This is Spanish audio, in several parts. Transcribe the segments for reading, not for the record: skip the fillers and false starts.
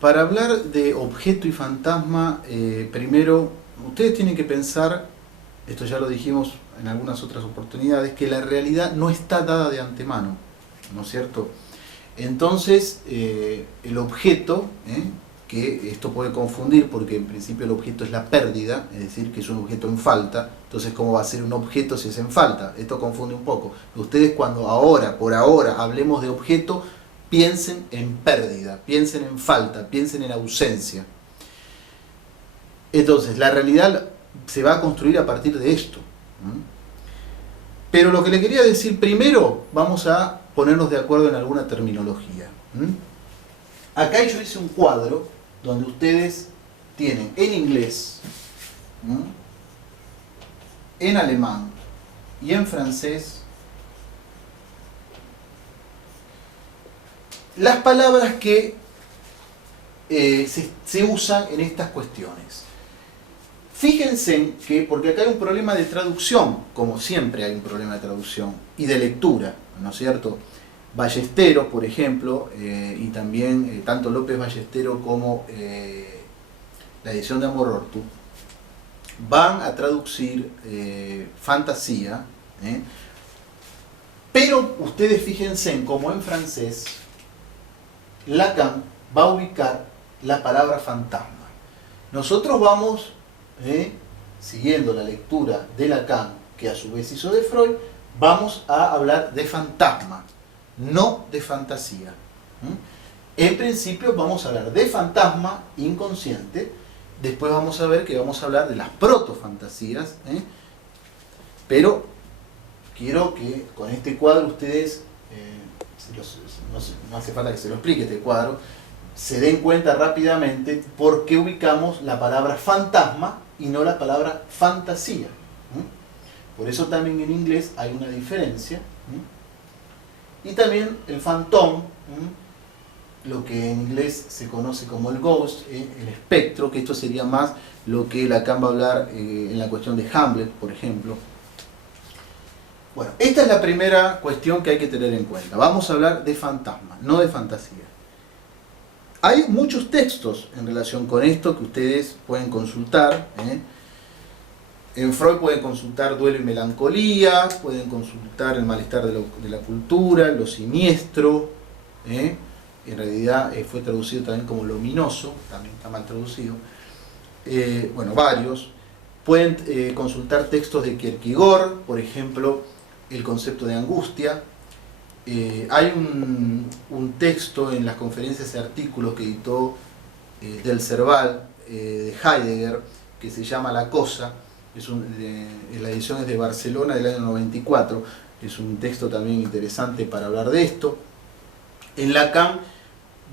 Para hablar de objeto y fantasma, primero ustedes tienen que pensar, esto ya lo dijimos en algunas otras oportunidades, que la realidad no está dada de antemano, ¿no es cierto? Entonces, el objeto, que esto puede confundir porque en principio el objeto es la pérdida, es decir, que es un objeto en falta, entonces ¿cómo va a ser un objeto si es en falta? Esto confunde un poco. Ustedes cuando por ahora hablemos de objeto, piensen en pérdida, piensen en falta, piensen en ausencia. Entonces, la realidad se va a construir a partir de esto. Pero lo que le quería decir primero, vamos a ponernos de acuerdo en alguna terminología. Acá yo hice un cuadro donde ustedes tienen en inglés, en alemán y en francés las palabras que se usan en estas cuestiones. Fíjense que, porque acá hay un problema de traducción, como siempre hay un problema de traducción, y de lectura, ¿no es cierto? Ballesteros, por ejemplo, y también tanto López Ballestero como la edición de Amor Ortu, van a traducir fantasía, pero ustedes fíjense en cómo en francés Lacan va a ubicar la palabra fantasma. Nosotros vamos, siguiendo la lectura de Lacan, que a su vez hizo de Freud, vamos a hablar de fantasma, no de fantasía. En principio vamos a hablar de fantasma inconsciente, después vamos a ver que vamos a hablar de las protofantasías, pero quiero que con este cuadro ustedes, no hace falta que se lo explique este cuadro, se den cuenta rápidamente por qué ubicamos la palabra fantasma y no la palabra fantasía. Por eso también en inglés hay una diferencia. Y también el phantom, lo que en inglés se conoce como el ghost, el espectro, que esto sería más lo que Lacan va a hablar en la cuestión de Hamlet, por ejemplo. Bueno, esta es la primera cuestión que hay que tener en cuenta. Vamos a hablar de fantasma, no de fantasía. Hay muchos textos en relación con esto que ustedes pueden consultar. En Freud pueden consultar Duelo y Melancolía, pueden consultar El malestar de la cultura, Lo siniestro. En realidad fue traducido también como Lo ominoso, también está mal traducido. Bueno, varios. Pueden consultar textos de Kierkegaard, por ejemplo, El concepto de angustia. Hay un texto en las conferencias y artículos que editó Del Cerval, de Heidegger, que se llama La cosa. La edición es de Barcelona del año 94. Es un texto también interesante para hablar de esto. En Lacan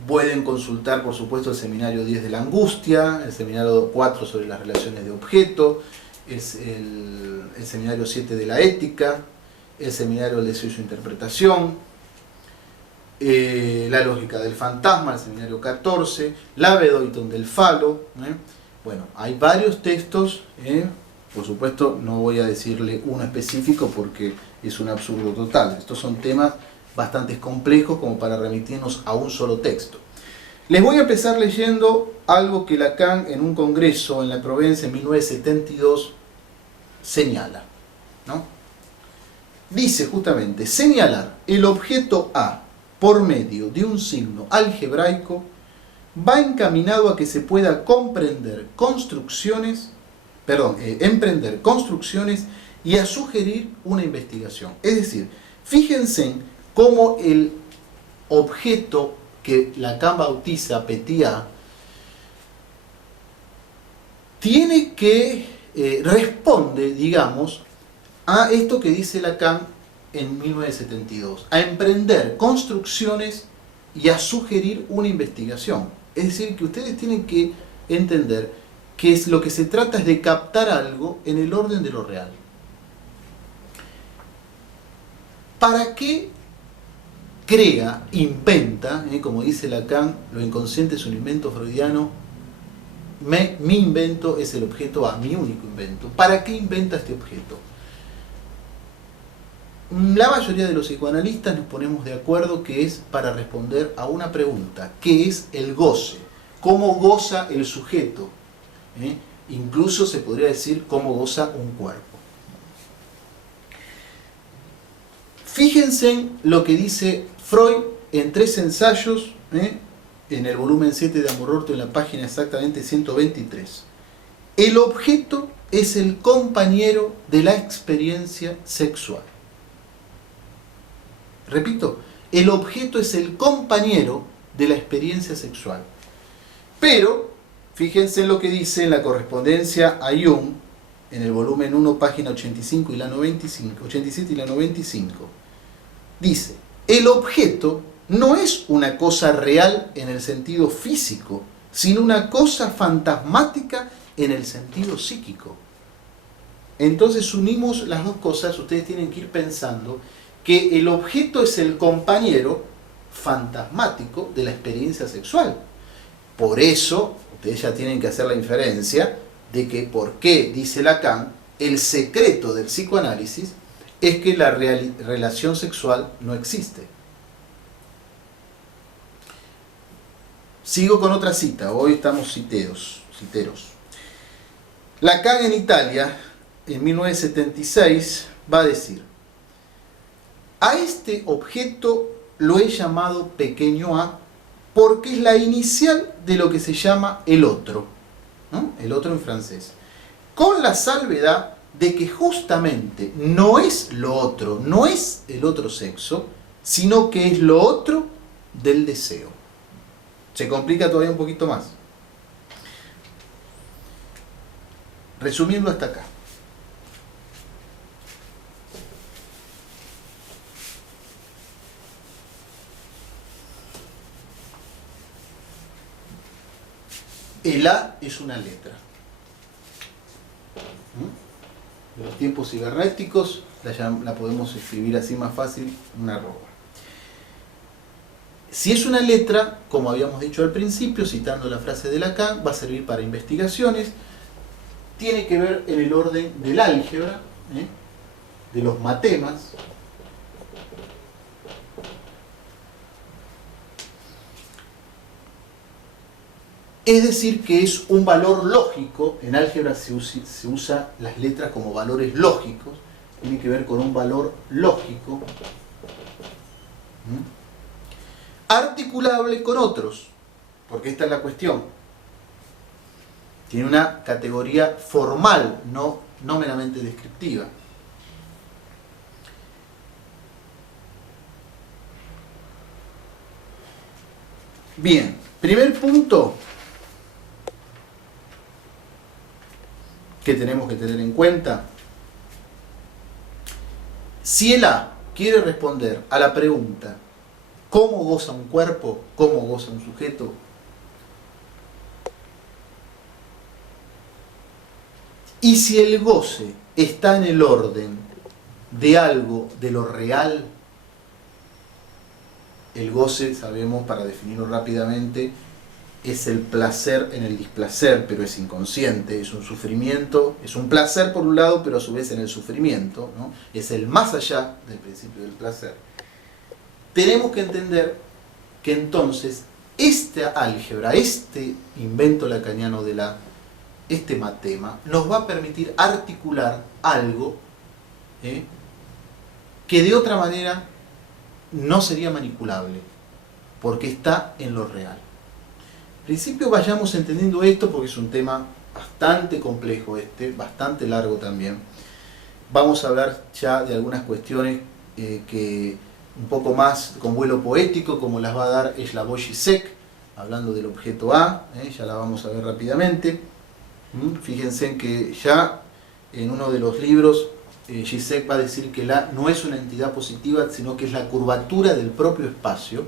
pueden consultar, por supuesto, el seminario 10 de la angustia, el seminario 4 sobre las relaciones de objeto, es el seminario 7 de la ética, el seminario del deseo y su interpretación, la lógica del fantasma, el seminario 14, la Bedoiton del falo. Bueno, hay varios textos, por supuesto no voy a decirle uno específico porque es un absurdo total. Estos son temas bastante complejos como para remitirnos a un solo texto. Les voy a empezar leyendo algo que Lacan en un congreso en la Provenza en 1972 señala, ¿no? Dice justamente: señalar el objeto A por medio de un signo algebraico va encaminado a que se pueda emprender construcciones y a sugerir una investigación. Es decir, fíjense cómo el objeto que Lacan bautiza Petit A tiene que responde, digamos, a esto que dice Lacan en 1972, a emprender construcciones y a sugerir una investigación. Es decir, que ustedes tienen que entender que lo que se trata es de captar algo en el orden de lo real. ¿Para qué crea, inventa, como dice Lacan, lo inconsciente es un invento freudiano, mi invento es el objeto A, mi único invento? ¿Para qué inventa este objeto? La mayoría de los psicoanalistas nos ponemos de acuerdo que es para responder a una pregunta: ¿qué es el goce? cómo goza el sujeto. Incluso se podría decir cómo goza un cuerpo. Fíjense en lo que dice Freud en 3 ensayos, en el volumen 7 de Amor Orto, en la página exactamente 123. El objeto es el compañero de la experiencia sexual. Repito, el objeto es el compañero de la experiencia sexual. Pero, fíjense en lo que dice en la correspondencia a Jung, en el volumen 1, página 85 y la 95, 87 y la 95. Dice, el objeto no es una cosa real en el sentido físico, sino una cosa fantasmática en el sentido psíquico. Entonces unimos las dos cosas. Ustedes tienen que ir pensando que el objeto es el compañero fantasmático de la experiencia sexual. Por eso, ustedes ya tienen que hacer la inferencia de que por qué, dice Lacan, el secreto del psicoanálisis es que la relación sexual no existe. Sigo con otra cita, hoy estamos citeros. Lacan en Italia, en 1976, va a decir: a este objeto lo he llamado pequeño a porque es la inicial de lo que se llama el otro, ¿no? El otro en francés. Con la salvedad de que justamente no es lo otro, no es el otro sexo, sino que es lo otro del deseo. Se complica todavía un poquito más. Resumiendo hasta acá. El A es una letra. En los tiempos cibernéticos la podemos escribir así más fácil, una arroba. Si es una letra, como habíamos dicho al principio, citando la frase de Lacan, va a servir para investigaciones. Tiene que ver en el orden del álgebra, de los matemas. Es decir, que es un valor lógico. En álgebra se usa las letras como valores lógicos. Tiene que ver con un valor lógico. Articulable con otros, porque esta es la cuestión. Tiene una categoría formal, no meramente descriptiva. Bien, primer punto que tenemos que tener en cuenta: si el A quiere responder a la pregunta ¿cómo goza un cuerpo? ¿Cómo goza un sujeto? Y si el goce está en el orden de algo de lo real, el goce, sabemos, para definirlo rápidamente, es el placer en el displacer, pero es inconsciente, es un sufrimiento, es un placer por un lado, pero a su vez en el sufrimiento, ¿no? Es el más allá del principio del placer. Tenemos que entender que entonces esta álgebra, este invento lacaniano de este matema, nos va a permitir articular algo que de otra manera no sería manipulable, porque está en lo real. En principio vayamos entendiendo esto porque es un tema bastante complejo, bastante largo también. Vamos a hablar ya de algunas cuestiones que un poco más con vuelo poético, como las va a dar Slavoj Žižek, hablando del objeto A, ya la vamos a ver rápidamente. Fíjense que ya en uno de los libros Žižek va a decir que el A no es una entidad positiva, sino que es la curvatura del propio espacio.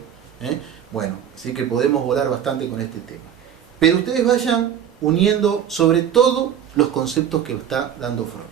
Bueno, así que podemos volar bastante con este tema. Pero ustedes vayan uniendo sobre todo los conceptos que está dando Freud.